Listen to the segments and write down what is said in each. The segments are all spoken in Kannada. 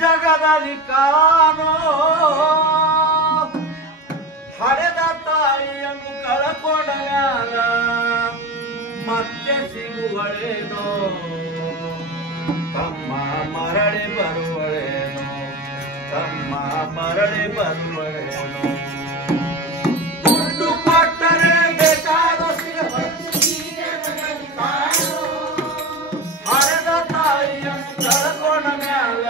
ಜಗದಲ್ಲಿ ಕಾಣೋ ಹಡೆದ ತಾಯಿಯನ್ನು ಕಳಕೊಂಡಾಗ ಮತ್ತೆ ಸಿಗುವಳೇನೋ ತಮ್ಮ ಮರಳಿ ಬರುವಳೇನೋ ತಮ್ಮ ಮರಳಿ ಬರುವಳೇನೋ ದುಡ್ಡು ಕೊಟ್ಟರೆ ಬೇಕಾದ ಹಡೆದ ತಾಯಿಯನ್ನು ಕಳಕೊಂಡ ಮ್ಯಾಲ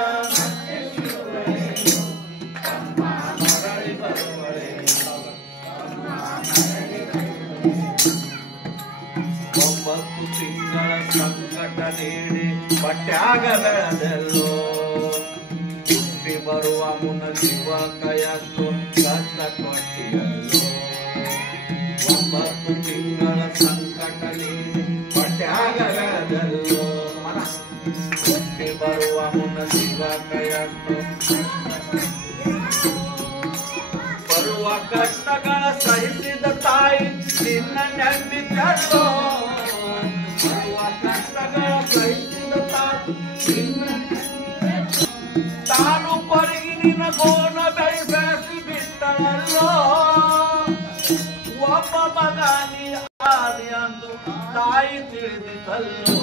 ಮರಳಿ ಬರುವಳೇನೋ 9 ತಿಂಗಳ ಸಂಕಟ ನೀಡಿ ಬಟ್ಯಾಗ ಬೆಳೆದೆಲ್ಲೋ ಹುಟ್ಟಿ ಬರುವ ಮುನ್ನ ಶಿವ ಕೈಯಷ್ಟು ಕಷ್ಟ ಕೊಟ್ಟಿಯಲ್ಲೋ 9 ತಿಂಗಳ ಸಂಕಟ ನೀಡಿ ಬಟ್ಯಾಗ ಬೆಳೆದೆಲ್ಲೋ ಹುಟ್ಟಿ ಬರುವ ಮುನ್ನ ಶಿವ ಕೈಯಷ್ಟು ಬರುವ ಕಷ್ಟಗಳ ಸಹಿಸಿದ ತಾಯಿ ನಿನ್ನ ನಂಬಿದ್ದಲ್ಲೋ ಬರುವ ಕಷ್ಟಗಳ ಸಹಿಸಿದ ತಾಯಿ ತಾನು ಪರಗಿ ನಿನ್ನ ಗೋನ ಬೆಳೆಸಿ ಬಿಟ್ಟಳಲ್ಲೋ ಒಬ್ಬ ಮಗ ನೀ ಆದಿ ಅಂದು ತಾಯಿ ತಿಳಿದಿದ್ದಲ್ಲೋ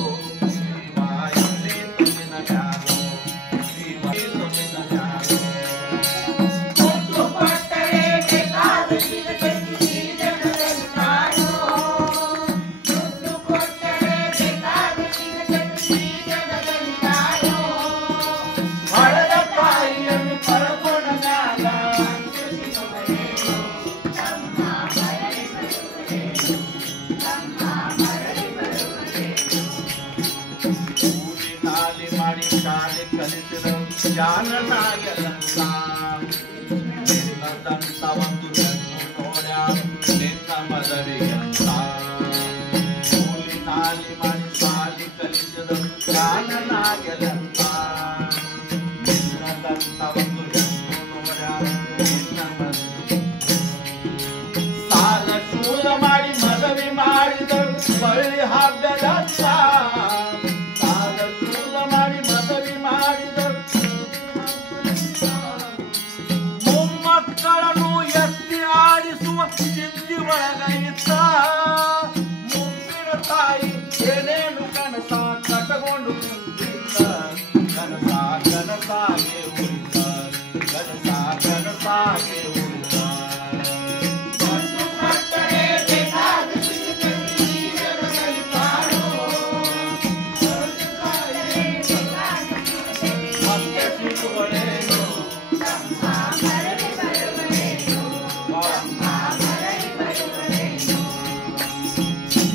ಶಾಲೆ ಕಲಿಸಿದ ಜಾನನಾಗಲಂತ ನಿನ್ನದಂತ ಒಂದು ನೋಡ್ಯಾರ ನಿನ್ನ ಮದವಿಯಂತ ಕೂಲಿ ನಾಲಿ ಮಾಡಿ ಶಾಲೆ ಕಲಿಸಿದ ಜಾನನಾಗಲಂತ ನಿನ್ನದಂತ ಒಂದು ನೋಡ್ಯಾರ ನಿನ್ನ ಮದವಿ ಸಾಲ ಶೂಲ ಮಾಡಿ ಮದವಿ ಮಾಡಿದ ಬಳ್ಳಿ ಹಬ್ಬದಂತ ಮೊಮ್ಮಕ್ಕಳನ್ನು ಎತ್ತಿ ಆಡಿಸುವ ಚಿಂತಿ ಒಳಗೈತ ಮುಪ್ಪಿನ ತಾಯಿ ಏನೇನು ಕನಸ ಕಟಗೊಂಡು ಕುಂತಿದ್ದ ಕನಸ ಕನಸಾಗೆ ಉಳಿತ ಕನಸ ಕನಸಾಗೆ ಉಳಿತ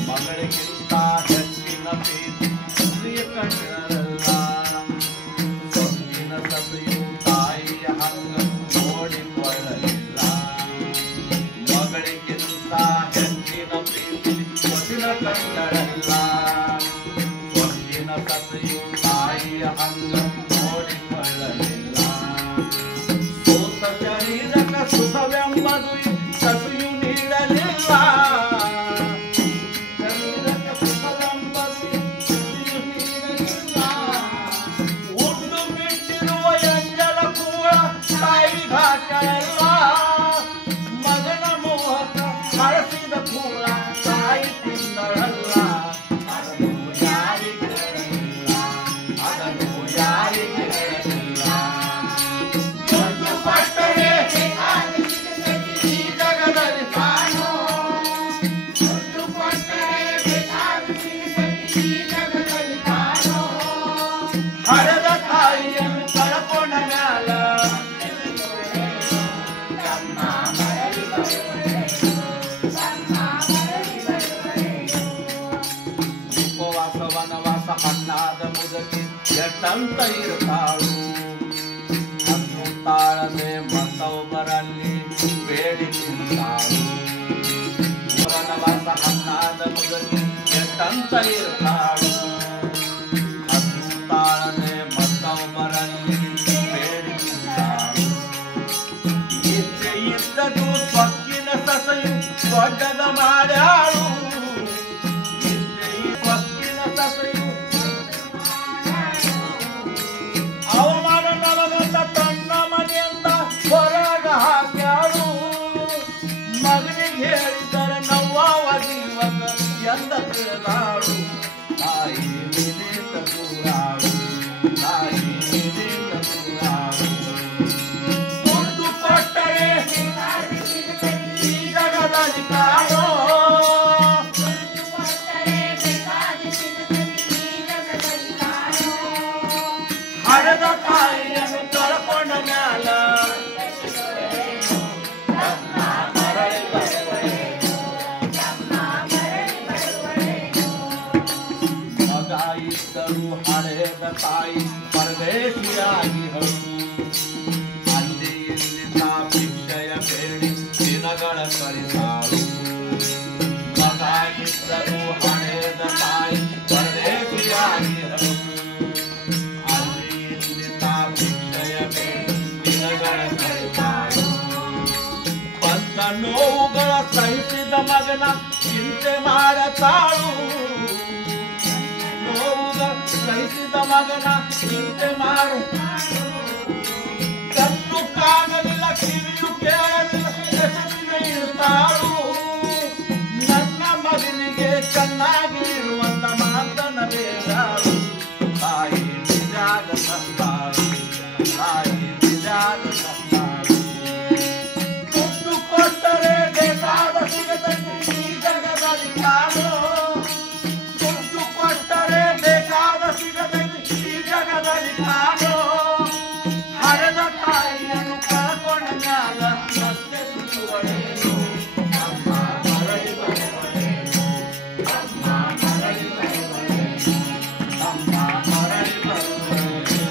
ಮಗಳಿಗಿಂತ ಹೆಚ್ಚಿನ ಪ್ರೀತಿ ಕಂಡರಲ್ಲ ಸೊಕ್ಕಿನ ಸಭೆಯು ತಾಯಿಯ ಹಂಗ ನೋಡಿಕೊಳ್ಳಲಿಲ್ಲ ಮಗಳಿಗಿಂತ ಹೆಚ್ಚಿನ ಪ್ರೀತಿ ಕೊಟ್ಟಿನ ಕಂಡರಲ್ಲ ಸೊಕ್ಕಿನ ಸಭೆಯು ತಾಯಿಯ ಹಂಗ ನೋಡಿಕೊಳ್ಳಲಿಲ್ಲ ಸೋತ ಶರೀರಕ ಸುಖವೆಂಬುದು ಸಭೆಯು ನೀಡಲಿಲ್ಲ ಮಗನ ಮೋಹಕ ಹಳಸಿದ ಕೂಳ ತಾಯಿ ತಿಂದಳಲ್ಲ ಅದನ್ನು ಯಾರಿಗೆ ಹೇಳಲಿಲ್ಲ ಅದನ್ನು ಯಾರಿಗೆ ಹೇಳಲಿಲ್ಲ ಪಟ್ಟರೆ ಈ ಜಗದಲ್ಲಿ ಕಾಣೋ ಈ ಜಗದಲ್ಲಿ ಕಾಣೋ ಹಡೆದ ತಾಯಿಯನ್ನು ಕಳಕೊಂಡ ಮ್ಯಾಲ ಉಪವಾಸ ವನವಾಸ ಹಣ್ಣಾದ ಮುದಕಿ ಎಟ್ಟಂತ ಇರ್ತಾಳು ಅನ್ನು ತಾಳದೆ ಮತ್ತೊಬ್ಬರಲ್ಲಿ ಬೇಡಿ ತಿಂತಾಳು ವನವಾಸ ಹಣ್ಣಾದ ಮುದಕಿ ಎಟ್ಟಂತ ಇರ್ತಾಳು ಅನ್ನು ತಾಳದೆ ಮತ್ತೊಬ್ಬರಲ್ಲಿ ಬೇಡಿ ತಿಂತಾಳು ಇಚ್ಛೆ ಇದ್ದದು ಸೊಕ್ಕಿನ ಸಸೆಯು ದೊಡ್ಡದ ಮಾಡ್ಯಾಳು ಸೊಕ್ಕಿನ ಸಸೆಯು ಅವಮಾನ ನಮಗ ಹರದ ತಾಯಿಯನ್ನು ಕಳ್ಕೊಂಡ ಮ್ಯಾಲ ಮಗ ಇದ್ದರು ಹಡೆದ ತಾಯಿ ಪರದೇಶಿಯಾಗಿ ಅಲ್ಲಿ ಇಲ್ಲಿ ತಾ ಭಿಕ್ಷೆಯ ಬೇಡಿ ದಿನಗಳ ಕಳಿಸಾಳು ಮಗ ಇದ್ದರು ಹಡೆದ ತಾಯಿ ಪರದೇಶಿಯಾಗಿ ಅಲ್ಲಿ ಇಲ್ಲಿ ತಾ ಭಿಕ್ಷೆಯ ಬೇಡಿ ದಿನಗಳ ಕಳಿಸಾಳು ಬಂದ ನೋವುಗಳ ಸಹಿಸಿದ ಮಗನ ಚಿಂತೆ ಮಾಡತಾಳು ಸಹಿಸಿದ ಮಗನ ಚಿಂತೆ ಮಾಡು ಕಣ್ಣು ಕಾಣಲಿಲ್ಲ ಕಿವಿಯು ಕೇಳಲಿಲ್ಲ ಇರ್ತಾಳು ನನ್ನ ಮಗನಿಗೆ ಚೆನ್ನಾಗಿ ಇರುವಂತ ಮಾತನ ಬೇಡಾಳು ತಾಯಿ ನಿಜಾದ ಸಂತಾಳು ತಾಯಿ ನಿಜಾದ ಸಂತಾಳು ದುಡ್ಡು ಕೊಟ್ಟರೆ ಬೇಕಾದ ಸಿಗದಂತೆ ಈ ಜಗದಲ್ಲಿ ಕಾಣೋ ದುಡ್ಡು ಕೊಟ್ಟರೆ ಬೇಕಾದ ಸಿಗದಂತೆ ಈ ಜಗದಲ್ಲಿ ಕಾಣೋ ಹರದ ತಾಯಿಯನ್ನು ಕಳ್ಕೊಂಡ ಮ್ಯಾಲ ಮತ್ತೆ ಸುತ್ತುವಳೇನು ಅಮ್ಮ ಮರಳಿ ಬರುವಳೇನು ಅಮ್ಮ ಮರಳಿ ಬರುವಳೇನು ಅಮ್ಮ ಮರಳಿ ಬರುವಳೇನು